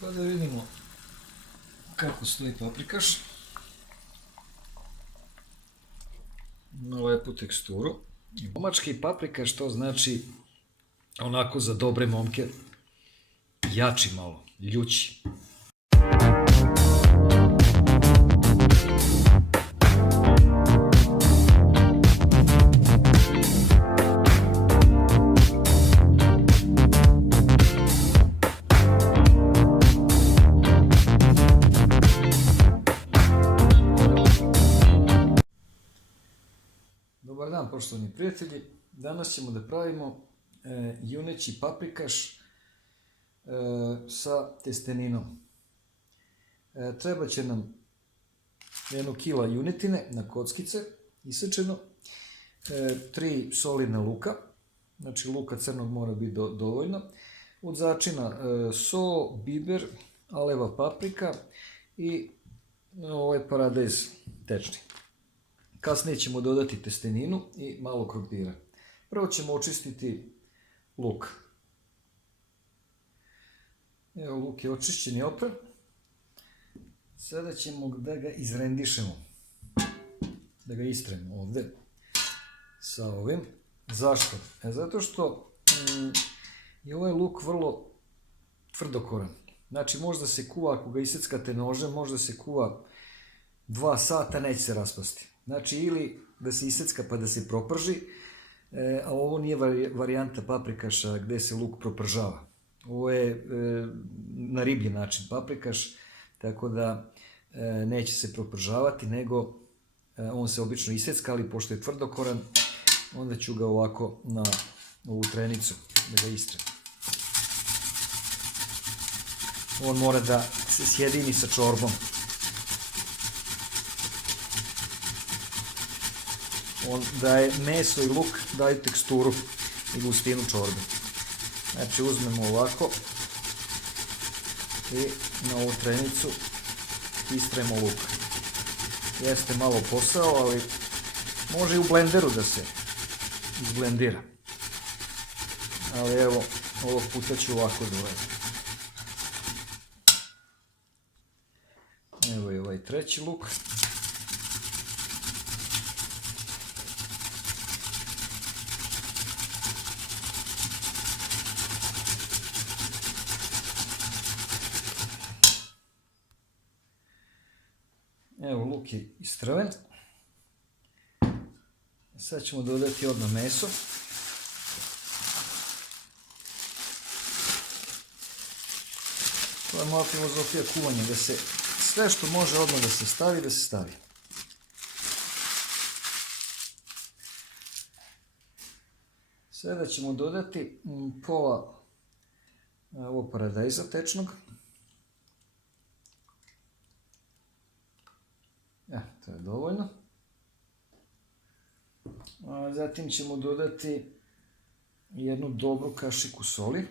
Pa da vidimo kako stoji paprikaš. Ima lepu teksturu. Momački paprikaš, to znači onako za dobre momke, jači malo, ljući. Dobar dan, poštovani prijatelji. Danas ćemo da pravimo juneći paprikaš sa testeninom. Treba će nam 1 kila junetine na kockice, isečeno, 3 solidna luka, znači luka crnog mora biti dovoljno, od začina so, biber, aleva paprika i ovaj paradajz tečni. Kasnije ćemo dodati testeninu i malo krompira. Prvo ćemo očistiti luk. Evo, luk je očišćen i opran. Sada ćemo da ga izrendišemo. Da ga istremo ovde sa ovim. Zašto? Zato što je ovaj luk vrlo tvrdokoran. Znači, može da se kuva, ako ga iseckate nožem, može da se kuva 2 sata, neće se raspasti. Znači, ili da se isecka pa da se proprži, a ovo nije varijanta paprikaša gde se luk propržava. Ovo je na riblji način paprikaš, tako da neće se propržavati, nego on se obično isecka, ali pošto je tvrdokoran, onda ću ga ovako na ovu trenicu da ga istrem. On mora da se sjedini sa čorbom. On daje, meso i luk daju teksturu i gustinu čorbe. Znači, uzmemo ovako i na ovu trenicu istremo luk. Jeste malo posao, ali može i u blenderu da se izblendira. Ali evo, ovog puta ću ovako da uradim. Evo je ovaj treći luk. Evo, luk je istrven. Sad ćemo dodati odmah meso. To je moja filozofija kuvanja, da se sve što može odmah da se stavi, da se stavi. Sada ćemo dodati pola ovog paradajza tečnog. To je dovoljno. Zatim ćemo dodati 1 dobru kašiku soli.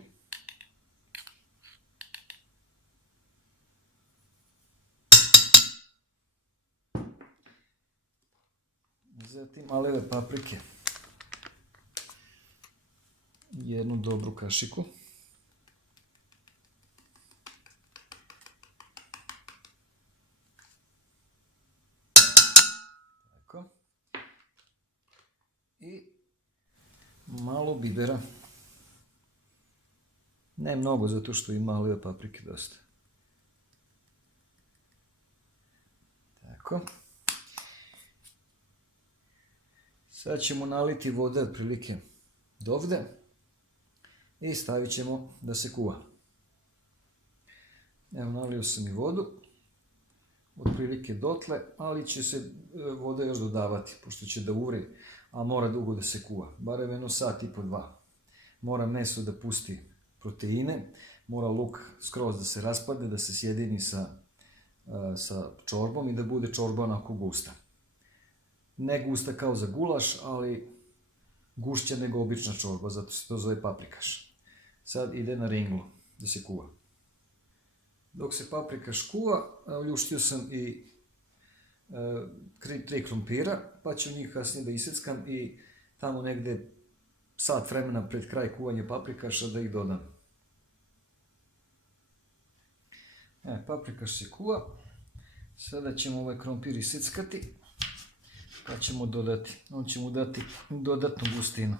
Zatim aleve paprike. 1 dobru kašiku. I malo bibera. Ne mnogo, zato što ima aleve paprike dosta. Tako. Sad ćemo naliti vode otprilike do ovde i stavit ćemo da se kuva. Evo, nalio sam i vodu, otprilike dotle, ali će se voda još dodavati, pošto će da uvri, a mora dugo da se kuva, barem 1 sat i po 2. Mora meso da pusti proteine, mora luk skroz da se raspadne, da se sjedini sa čorbom i da bude čorba onako gusta. Ne gusta kao za gulaš, ali gušća nego obična čorba, zato se to zove paprikaš. Sad ide na ringlu da se kuva. Dok se paprikaš kuva, uljuštio sam i 3 krompira, pa ću njih kasnije da iseckam i tamo negde sat vremena pred kraj kuvanja paprikaša da ih dodam. Paprika se kuva. Sada ćemo ovaj krompir isickati. Pa ćemo dodati, on će mu dati dodatnu gustinu.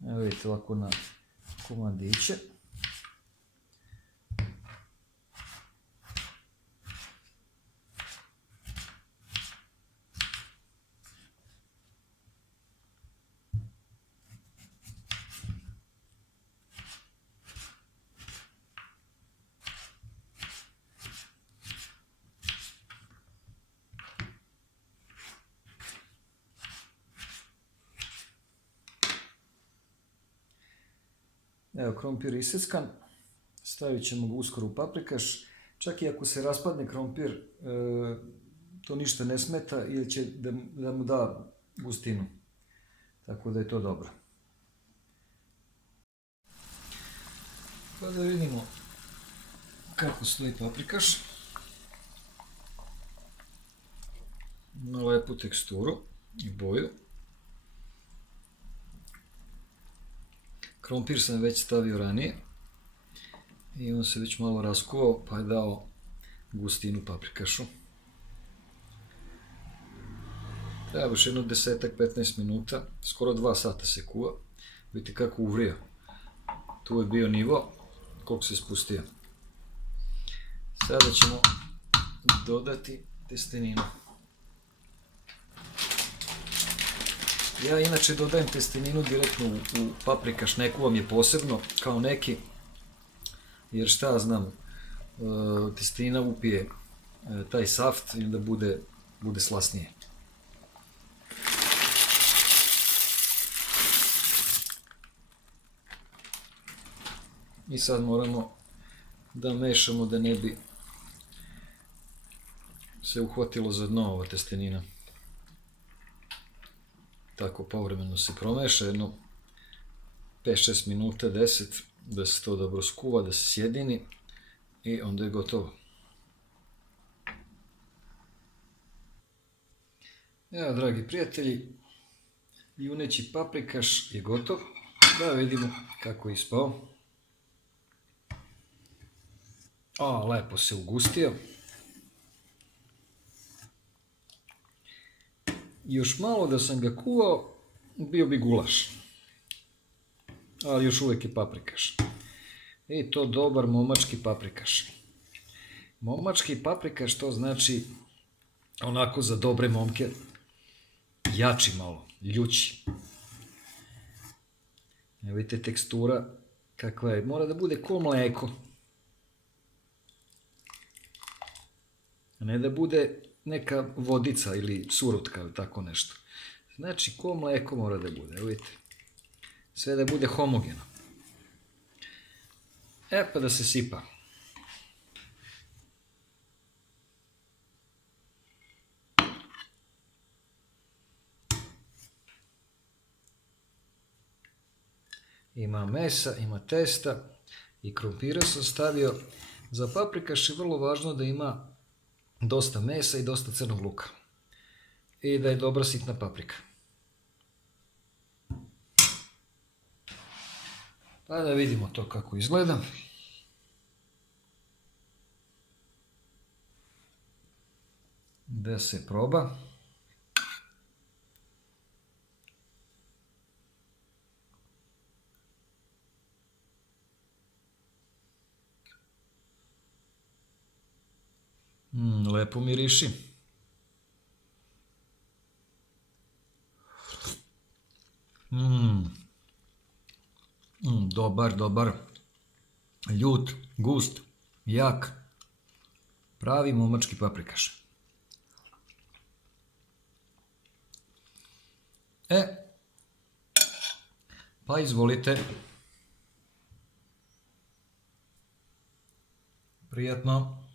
Evo vidite ovako na komadiće. Evo, krompir iseckan, stavit ćemo ga uskoro u paprikaš. Čak i ako se raspadne krompir, to ništa ne smeta jer će da mu da gustinu. Tako da je to dobro. Pa da vidimo kako stoji paprikaš. Ima lepu teksturu i boju. Krompir sam već stavio ranije i on se već malo raskuvao pa je dao gustinu paprikašu. Treba još jedno 10-15 minuta, skoro 2 sata se kuva. Vidite kako uvrio. Tu je bio nivo koliko se spustio. Sada ćemo dodati testeninu. Ja inače dodajem testeninu direktno u paprikaš, ne kuvam je posebno kao neki, jer šta znam, testenina upije taj saft i da bude slasnije. I sad moramo da mešamo da ne bi se uhvatilo za dno ova testenina. Tako povremeno se promeša, jedno 5-6 minuta, 10, da se to dobro skuva, da se sjedini i onda je gotovo. Evo, dragi prijatelji, juneći paprikaš je gotov. Da vidimo kako je ispao. Lepo se ugustio. Još malo da sam ga kuvao, bio bi gulaš. Ali još uvijek je paprikaš. I to dobar momački paprikaš. Momački paprikaš to znači onako za dobre momke. Jači malo, ljući. Evo vidite tekstura kakva je. Mora da bude ko mleko. A ne da bude neka vodica ili surotka ili tako nešto. Znači, ko mleko mora da bude. Evo vidite. Sve da bude homogeno. Pa da se sipa. Ima mesa, ima testa i krompira sam stavio. Za paprikaš je vrlo važno da ima dosta mesa i dosta crnog luka. I da je dobra sitna paprika. Pa da vidimo to kako izgleda. Da se proba. Lepo miriši. Dobar. Ljut, gust, jak. Pravi momački paprikaš. Pa izvolite. Prijatno.